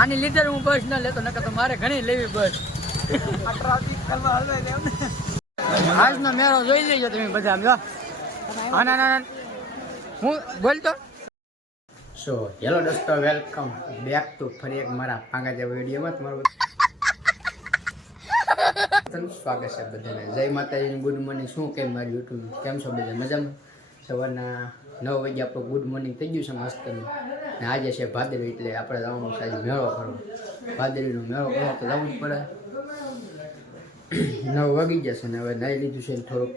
આની લીધે હું બસ ન લેતો નકર તો મારે ઘણી લેવી બસ. આજનો મેળો જોઈ લેજો તમે બધા આમ જો. હા ના ના હું બોલતો સો હેલો દોસ્તો વેલકમ બેક ટુ ફરી એક મારા પાંગા જેવા વિડીયોમાં તમારું સ્વાગત છે બધાને. જય માતાજી ગુડ મોર્નિંગ. શું કેમ મારી યુટ્યુબ? કેમ છો બધા? મજામાં? સવારના નવ વાગે આપણું ગુડ મોર્નિંગ થઈ ગયું છે મસ્તનું. ને આજે છે ભાદરવી એટલે આપણે જવાનું છે આજે મેળો કરવો. ભાદરવીનો મેળો કરવો તો જવું જ પડે. નવ વાગી જશે ને હવે નાહી લીધું છે ને થોડુંક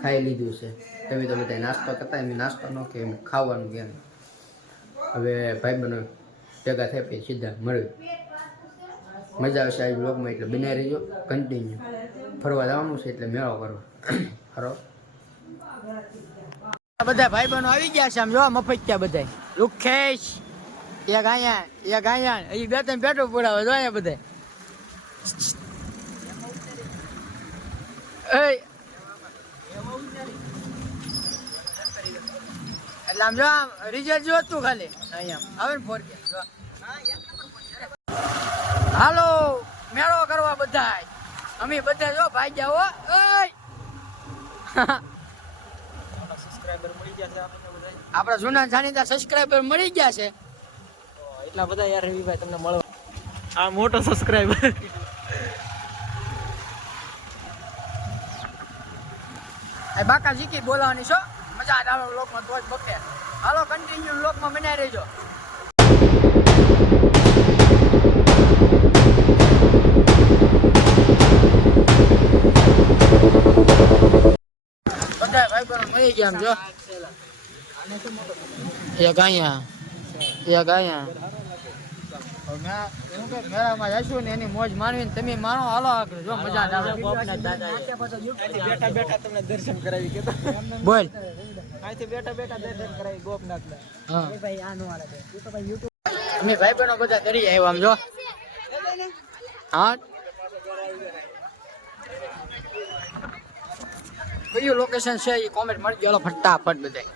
ખાઈ લીધું છે. તમે તો બધા નાસ્તો કરતા એમ નાસ્તો ન કે એમ ખાવાનું કેમ હવે ભાઈબંધો ભેગા થાય પછી સીધા મળ્યું. મજા આવશે આ બ્લોગમાં એટલે બનાવી રહીજો કન્ટિન્યુ ફરવા જવાનું છે એટલે મેળો કરો ખરો બધા ભાઈબંધો આવી ગયા છે આમ જોવા મફત બધા લુખેશ એક અહીંયા એક અહીંયા એ બે ત્રણ પેટ્રોલ પુરાવે જો અહીંયા બધા એટલે આમ જો આમ રિઝલ્ટ જો તું ખાલી. અહીંયા. આવે હાલો, મેળો કરવા બધા અમે બધા જો ભાઈ જાઓ સબસ્ક્રાઇબર મળી ગયા છે આપણને બધા આપણા જૂના જાણીતા સબસ્ક્રાઇબર મળી ગયા છે. એટલા બધા યાર રવિભાઈ તમને મળવા. આ મોટો સબસ્ક્રાઇબર આ બાકા જીકી બોલાવાની છો? મજા આવે લોકમાં તો જ બકે. હાલો કન્ટિન્યુ લોકમાં બનાવી રહેજો. બહેનો ગયા ને એની મોજ માણવી તમે માનો આગળ જો મજા આવે બેઠા બેઠા તમને દર્શન કરાવી કે બોલ. બેઠા બેઠા દર્શન કરાવી ગોપનાથ હા. ભાઈ બહેનો બધા કરી આવ્યા આમ જો. હા? કયું લોકેશન છે એ કોમેન્ટ મળી ગયો. ફટાફટ બધા.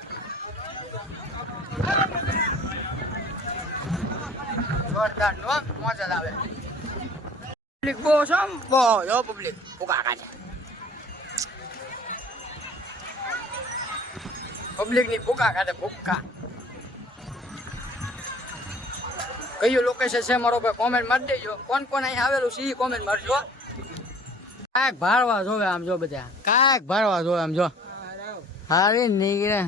જોરદાર નો મજા આવે. પબ્લિક બહુ છે બહુ જો પબ્લિક ભૂકા કાઢે. પબ્લિકની ભૂકા કાઢે ભૂકા કયું લોકેશન છે મારો ભાઈ કોમેન્ટ મારી દેજો. કોણ કોણ અહીં આવેલું છે એ કોમેન્ટ મારજો. કાંઈક ભારવા જોવે આમ જો બધા. કાયક ભારવા જોવે આમ જો. હારે નીકળે.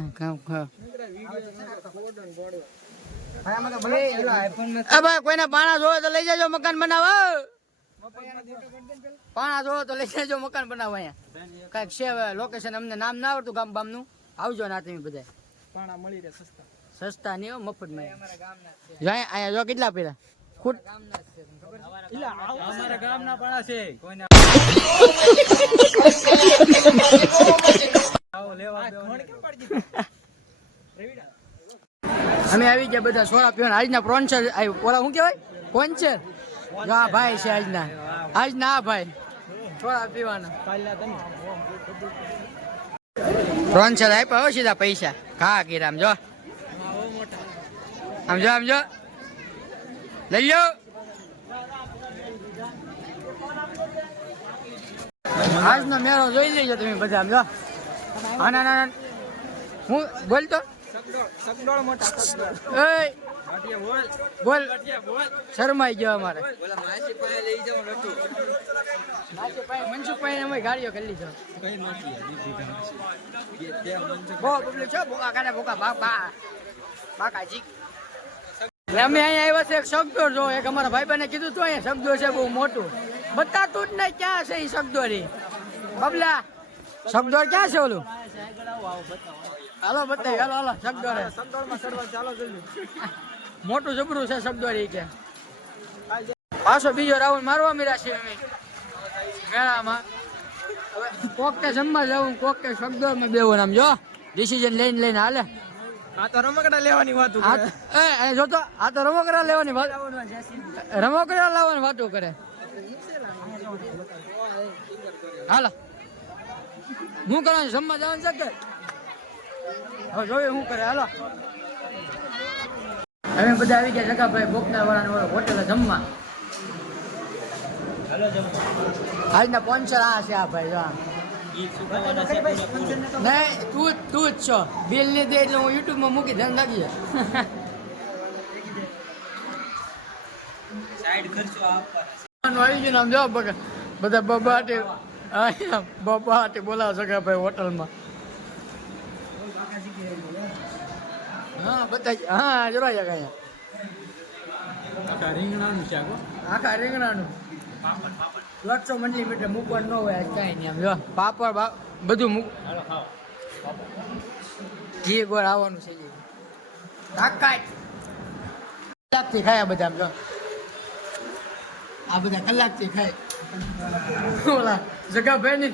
ભાઈ કોઈને પાણા જોવે તો લઈ જજો મકાન બનાવો. પાણા જોવો તો લઈ જજો મકાન બનાવો અહીંયા. કાંઈક છે લોકેશન અમને નામ ના આવડતું ગામ બામનું. આવજો ના તમે બધા પાણા મળી રહે સસ્તા. સસ્તા નહીં મફત મફતમાં. અહીંયા જો કેટલા પેલા ખૂટ અમારા ગામના પાણા છે. કોઈને આવો લેવા દેવા કેમ પાડી દીધા? અમે આવી ગયા બધા સોડા પીવાના. આજના પ્રોન્સર આવ્યું ઓલા શું કહેવાય? કોણ છે જો ભાઈ છે આજના. આજના આ ભાઈ. સોડા પીવાના. પ્રોન્સર આપ્યા હો સીધા પૈસા. ઘા કીરા આમ જો. આમ જો આમ જો. લઈ લો આજનો મેળો જોઈ લેજો તમે બધા આમ જો હા ના ના. હું બોલતો બોલ. શરમાઈ ગયો અમારે. મનસુખભાઈ અમે ગાડીઓ કરી લીધો. બહુ પબ્લિક છે કાઢે બાકાજી એટલે અમે અહીંયા આવ્યા છે એક શબ્દો જો, એક અમારા ભાઈ બને કીધું તો અહીંયા શબ્દો છે બહુ મોટું. બતાતું જ નહીં ક્યાં છે એ શબ્દો રી બબલા, શબ્દો ક્યાં છે ઓલું? હાલો બતાવી હાલો હાલો, શબ્દો રે. મોટું જબરું છે શબ્દો રી કે. પાછો બીજો રાઉન્ડ મારવા મીરા છે અમે. મેળામાં. કોક કે જમવા જવું કોક કે શબ્દોમાં બેવું આમ જો. ડિસિઝન લઈને લઈને હાલે. આ તો રમકડા લેવાની વાત એ જો તો આ તો રમકડા લેવાની વાત રમકડા લાવવાની વાતો કરે. હાલો. હું કરવાનું? જમવા જવાનું છે કે? હવે જોઈએ હું કરે. હાલો. અમે બધા આવી ગયા જગાભાઈ બોકના વાળાને હોટેલે જમવા. આજના પોન્સર આ છે આ ભાઈ જો નહીં તું જ તું જ છો. બિલ નહીં દે એટલે હું યુટ્યુબમાં મૂકી ધ્યાન રાખી સાઈડ ખર્ચો આવી આમ જાવ બધા બબાટે અહીંયા બબાટે બોલાવો સગા ભાઈ હોટલમાં. હા બધા હા જોવા જાય અહીંયા. આખા રીંગણાનું આખા રીંગણાનું. દોઢસો મંડલી મીટર મૂકવાનું ન હોય કાંઈ નહીં આમ. જો પાપડ બા- બધું મૂક. ઘી ગોળ આવવાનું છે જી. તાકાત. કલાકથી ખાયા બધા આમ જો. આ બધા કલાકથી ખાય. ઓલા જગાભાઈ ની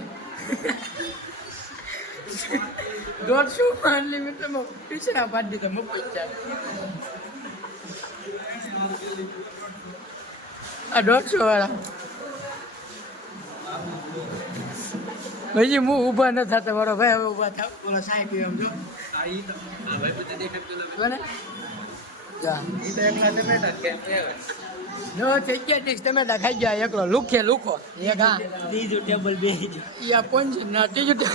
દોઢસો અનલિમિટેડમાં પીછા પાડી દીધા મફત ચા આ દોઢસો વાળા. હજી હું ઊભા ન થતા મારો ભાઈ હવે ઊભા થાવ બોલો સાહેબ એમ જો. નો થઈ ગયા ટીક્સ તમે ખાઈ ગયા એકલો લુખે લુખો. એક હા ત્રીજું ટેબલ બે ઈ આ પંચ ના ત્રીજું તો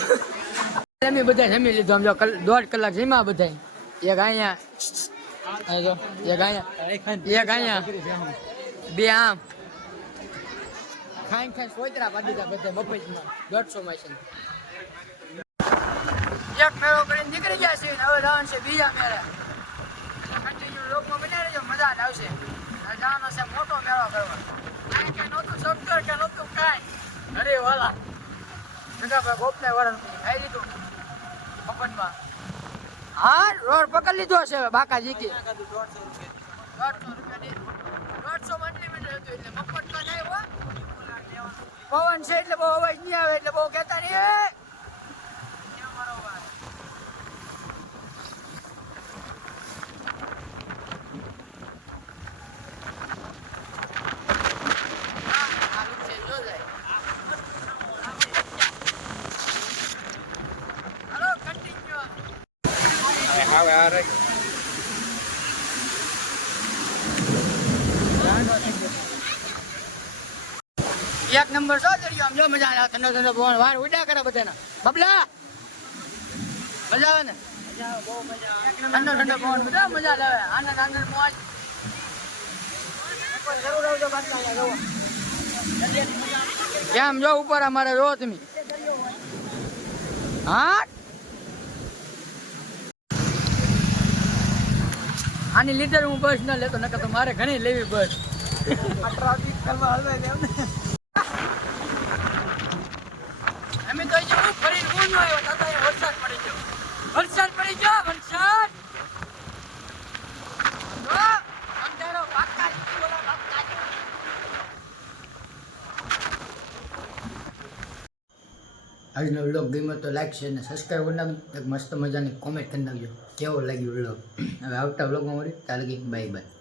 અમે બધા જમી લીધું આમ જો દોઢ કલાક જમ્યા બધા એક અહીંયા એક અહીંયા એક અહીંયા બે આમ. ખાઈ ખાઈ સોતરા પાડી દીધા બધા મફતમાં દોઢસો માં છે. એક મેળો કરીને નીકળી ગયા છે હવે જવાનું છે બીજા મેળે. કન્ટિન્યુ લોકમાં બનાવી રહેજો આવશે. જવાનો છે મોટો મેળો કરવા કાંઈ કે નહોતું શબ્દ કે નહોતું, કાંઈ. અરે વાલા. જગાભાઈ ગોપને વરણ ખાઈ લીધું. મફતમાં હા, રોડ પકડી લીધો છે બાકા કે દોઢસો રૂપિયા દોઢસો મંડલી મીટર હતું એટલે તો નહીં હો. પવન છે એટલે બહુ અવાજ નહીં આવે એટલે બહુ કહેતા નહીં. હવે આ એક નંબર સો જડ્યો આમ જો મજા આવે. ઠંડો ઠંડો પવન વાર ઉડ્યા કરે બધાના. બબલા! મજા આવે ને? ઠંડો ઠંડો પવન બધા મજા આવે. આનંદ આનંદ મોજ. કેમ જો ઉપર અમારે જો તમે હા? આની લીટર હું બસ ન લેતો નકર તો મારે ઘણી લેવી બસ ટ્રાફિક કરવા હલવાય એમ અમે તો અહીંયા આજનો વ્લોગ ગમ્યો તો લાઈક છે અને સબસ્ક્રાઈબ કરી નાખજો. એક મસ્ત મજાની કોમેન્ટ કરી નાખજો. કેવો લાગ્યો વ્લોગ હવે આવતા વ્લોગમાં મળી ત્યાં લગી બાય બાય